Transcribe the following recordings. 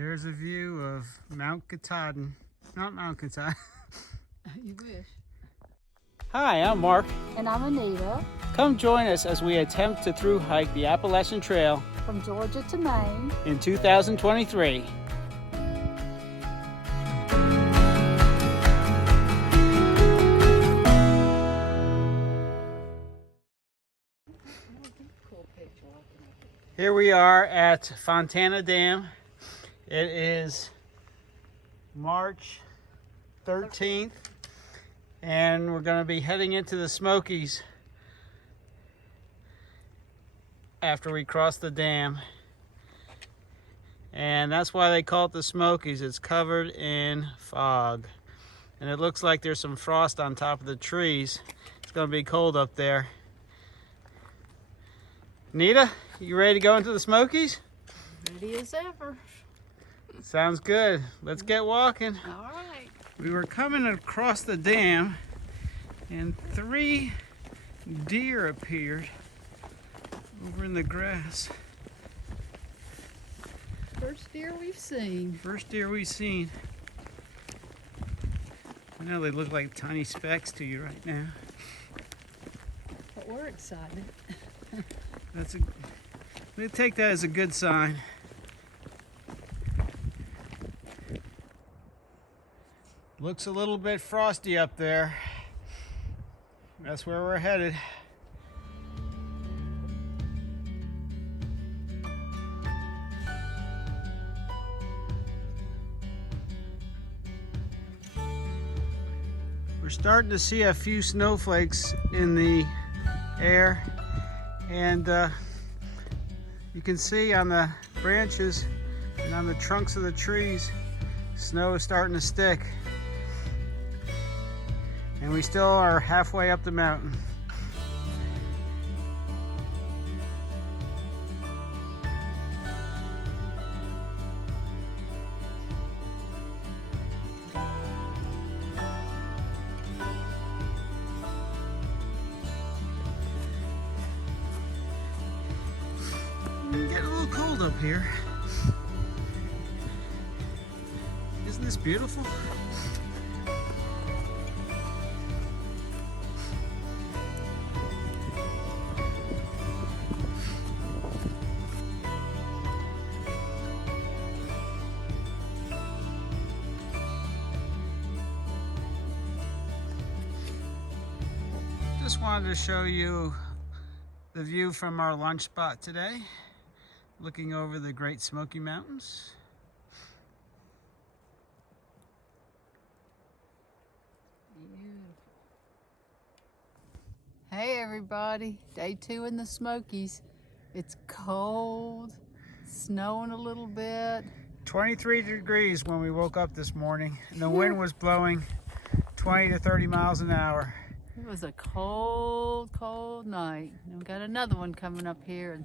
There's a view of Mount Katahdin. Not Mount Katahdin. You wish. Hi, I'm Mark. And I'm Anita. Come join us as we attempt to through hike the Appalachian Trail From Georgia to Maine in 2023. Here we are at Fontana Dam. It is March 13th, and we're going to be heading into the Smokies after we cross the dam. And that's why they call it the Smokies. It's covered in fog. And it looks like there's some frost on top of the trees. It's going to be cold up there. Nita, you ready to go into the Smokies? ready as ever. Sounds good. Let's get walking. All right. We were coming across the dam and 3 deer appeared over in the grass. First deer we've seen. First deer we've seen. I know they look like tiny specks to you right now. But we're excited. We take that as a good sign. Looks a little bit frosty up there. That's where we're headed. We're starting to see a few snowflakes in the air, and you can see on the branches and on the trunks of the trees, snow is starting to stick. And we still are halfway up the mountain. It's getting a little cold up here. Isn't this beautiful? Just wanted to show you the view from our lunch spot today, looking over the Great Smoky Mountains. Beautiful. Hey everybody, day 2 in the Smokies. It's cold, snowing a little bit. 23 degrees when we woke up this morning, and the wind was blowing 20 to 30 miles an hour. It was a cold, cold night. And we got another one coming up here, and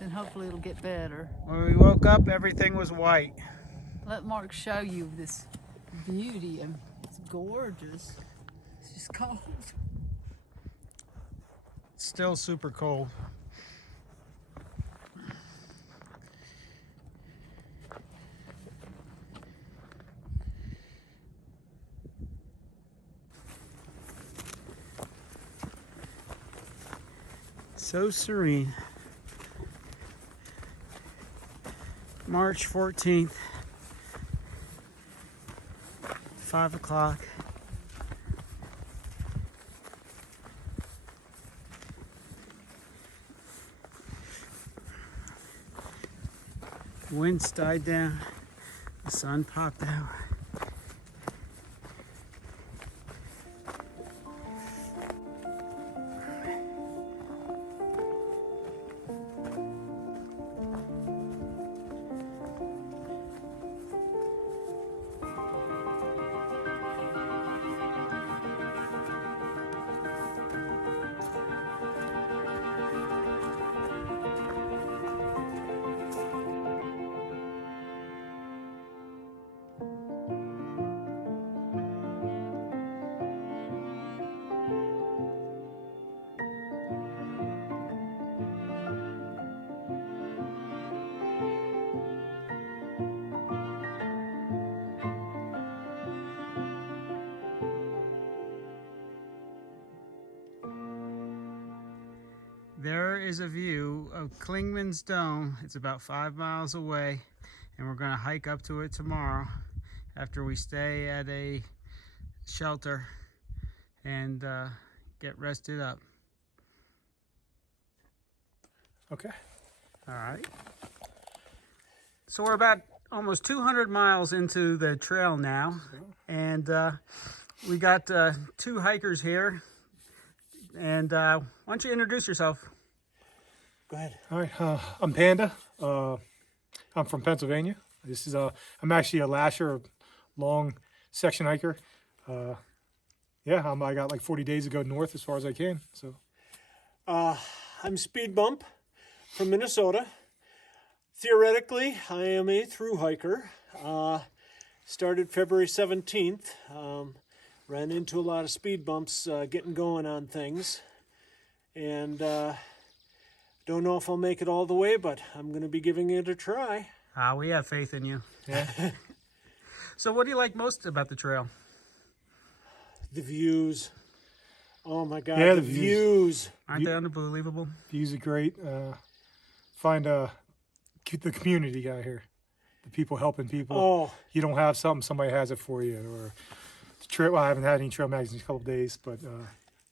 then hopefully it'll get better. When we woke up, everything was white. Let Mark show you this beauty, and it's gorgeous. It's just cold. It's still super cold. So serene. March 14th, 5 o'clock. Winds died down, the sun popped out. is a view of Clingman's Dome. It's about 5 miles away, and we're going to hike up to it tomorrow after we stay at a shelter and get rested up. Okay. All right. So we're about almost 200 miles into the trail now, and we got 2 hikers here. And why don't you introduce yourself? Go ahead. All right. I'm Panda. I'm from Pennsylvania. This is I'm actually a lasher, a long section hiker. Yeah, I got like 40 days to go north as far as I can. So, I'm Speed Bump from Minnesota. Theoretically, I am a through hiker. Started February 17th. Ran into a lot of speed bumps getting going on things. And don't know if I'll make it all the way, but I'm going to be giving it a try. We have faith in you. yeah. So what do you like most about the trail? The views. Oh my God, Yeah, the the views. Aren't they unbelievable? Views are great. Find the community out here. The people helping people. Oh, You don't have something, somebody has it for you. Or trail. Well, I haven't had any trail magazines in a couple of days, but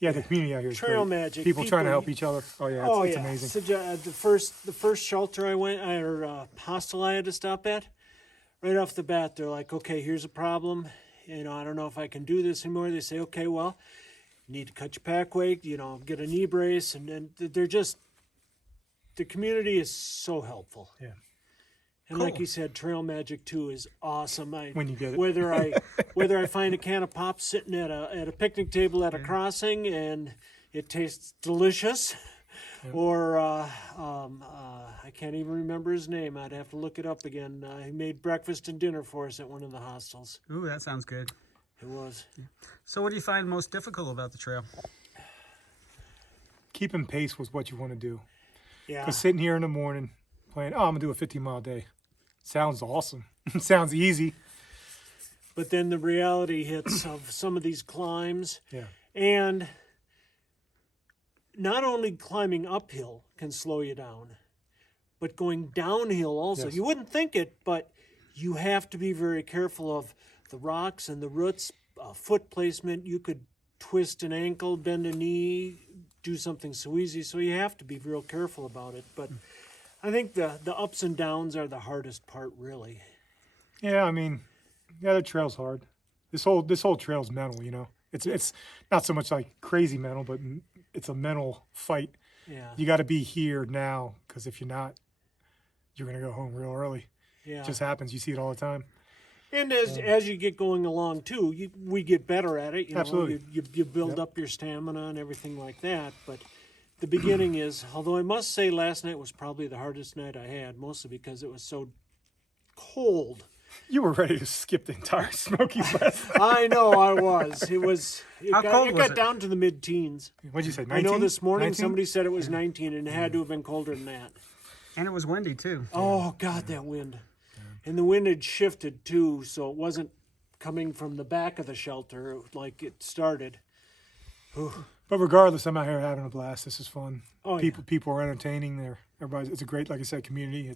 yeah, the community out here is Trail great. magic. People trying to help each other. Oh yeah, it's amazing. So, the first shelter I went, or hostel I had to stop at, right off the bat, they're like, okay, here's a problem. You know, I don't know if I can do this anymore. They say, okay, well, you need to cut your pack weight, you know, get a knee brace, and they're just, the community is so helpful. Yeah. And Cool. like you said, Trail Magic too is awesome. When you get it. Whether I find a can of pop sitting at a picnic table at a crossing and it tastes delicious, or I can't even remember his name. I'd have to look it up again. He made breakfast and dinner for us at one of the hostels. Ooh, that sounds good. It was. So what do you find most difficult about the trail? Keeping pace with what you want to do. Yeah. Because sitting here in the morning playing, I'm going to do a 15-mile day. Sounds awesome. Sounds easy. But then the reality hits of some of these climbs. Yeah. And not only climbing uphill can slow you down, but going downhill also. Yes. You wouldn't think it, but you have to be very careful of the rocks and the roots, foot placement. You could twist an ankle, bend a knee, do something so easy. So you have to be real careful about it. But I think the ups and downs are the hardest part, really. Yeah, I mean, yeah, the trail's hard. This whole trail's mental, you know. It's not so much like crazy mental, but it's a mental fight. Yeah. You got to be here now, because if you're not, you're gonna go home real early. Yeah. It just happens. You see it all the time. And as you get going along too, we get better at it. You know, Absolutely. You build up your stamina and everything like that. But the beginning is, although I must say last night was probably the hardest night I had, mostly because it was so cold. You were ready to skip the entire Smokies last night. I know I was. It How cold it was got it? down to the mid-teens. What'd you say, 19? I know this morning 19? somebody said it was 19, and it had to have been colder than that. And it was windy too. Oh, God, that wind. And the wind had shifted, too, so it wasn't coming from the back of the shelter like it started. But regardless, I'm out here having a blast. This is fun. Oh, People are entertaining. It's a great, like I said, community.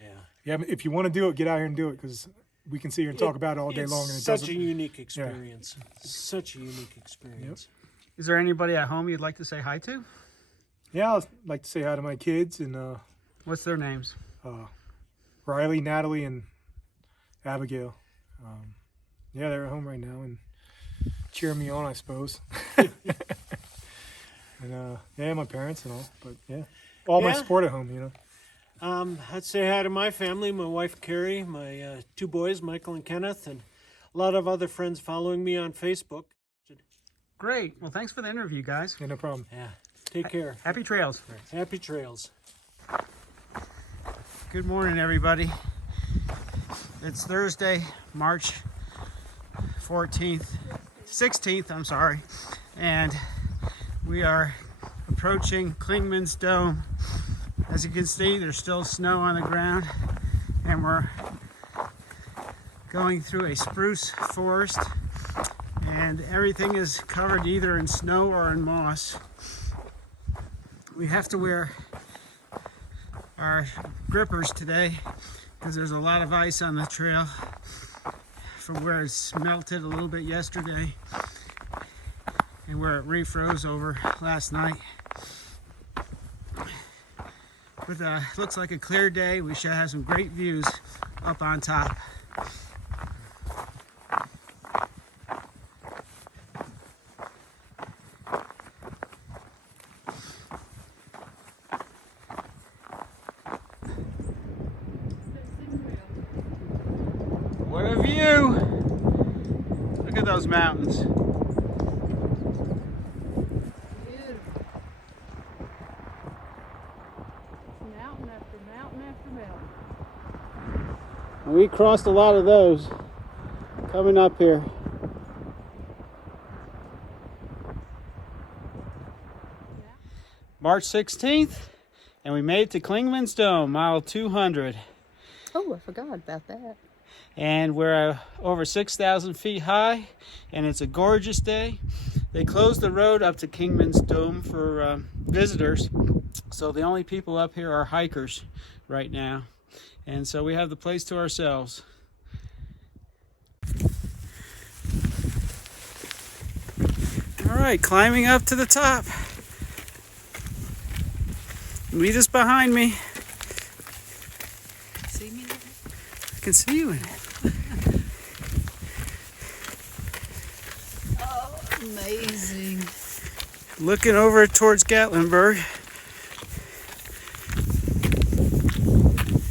Yeah. If you want to do it, get out here and do it, because we can sit here and talk about it all day It's long. And it such doesn't. a unique experience. Such a unique experience. Is there anybody at home you'd like to say hi to? Yeah, I'd like to say hi to my kids and What's their names? Riley, Natalie, and Abigail. Yeah, they're at home right now and cheering me on, I suppose. And yeah, my parents and all. But yeah, all my Yeah. support at home, you know. I'd say hi to my family, my wife Carrie, my 2 boys, Michael and Kenneth, and a lot of other friends following me on Facebook. Great. Well, thanks for the interview, guys. Yeah, no problem. Yeah. Take care. Happy trails. Happy trails. Good morning, everybody. It's Thursday, March 16th, I'm sorry. And we are approaching Clingman's Dome. As you can see, there's still snow on the ground, and we're going through a spruce forest, and everything is covered either in snow or in moss. We have to wear our grippers today because there's a lot of ice on the trail from where it's melted a little bit yesterday and where it refroze over last night. But looks like a clear day. We should have some great views up on top. What a view! Look at those mountains. Beautiful. Mountain after mountain after mountain. And we crossed a lot of those coming up here. March 16th, and we made it to Klingman's Dome, mile 200. Oh, I forgot about that. And we're over 6,000 feet high, and it's a gorgeous day. They closed the road up to Kingman's Dome for visitors, so the only people up here are hikers right now, and so we have the place to ourselves. All right, climbing up to the top. Meet us behind me. See me? I can see you in it. Oh, amazing. Looking over towards Gatlinburg.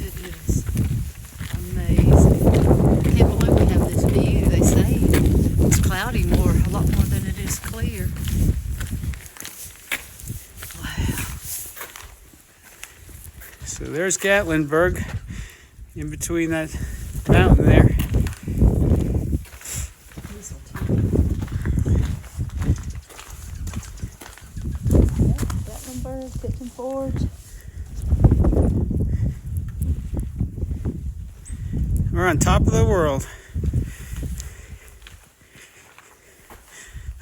It is amazing. I can't believe we have this view. They say it's cloudy a lot more than it is clear. Wow. So there's Gatlinburg in between that mountain there. Gatlinburg, Kitchen Forge. We're on top of the world.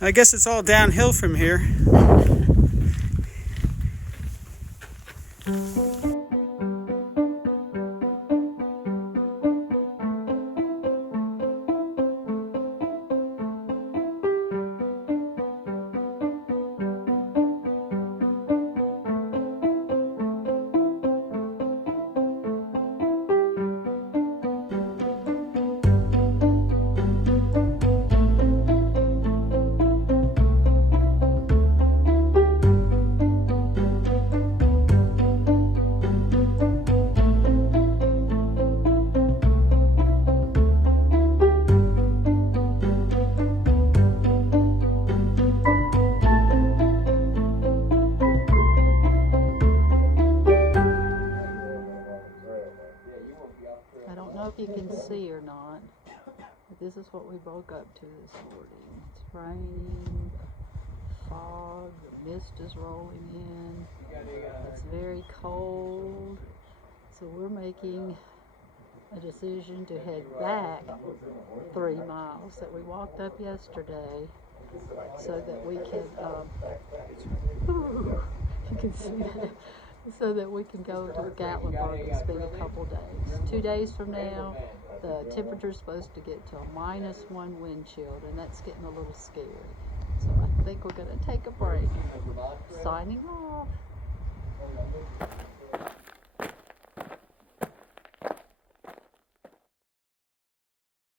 I guess it's all downhill from here. I don't know if you can see or not, but this is what we woke up to this morning. It's raining, fog, the mist is rolling in, it's very cold, so we're making a decision to head back 3 miles that we walked up yesterday so that we can, you can see that, so that we can go to Gatlinburg and spend a couple days. 2 days from now, the temperature's supposed to get to a -1 wind chill, and that's getting a little scary. So I think we're going to take a break. Signing off.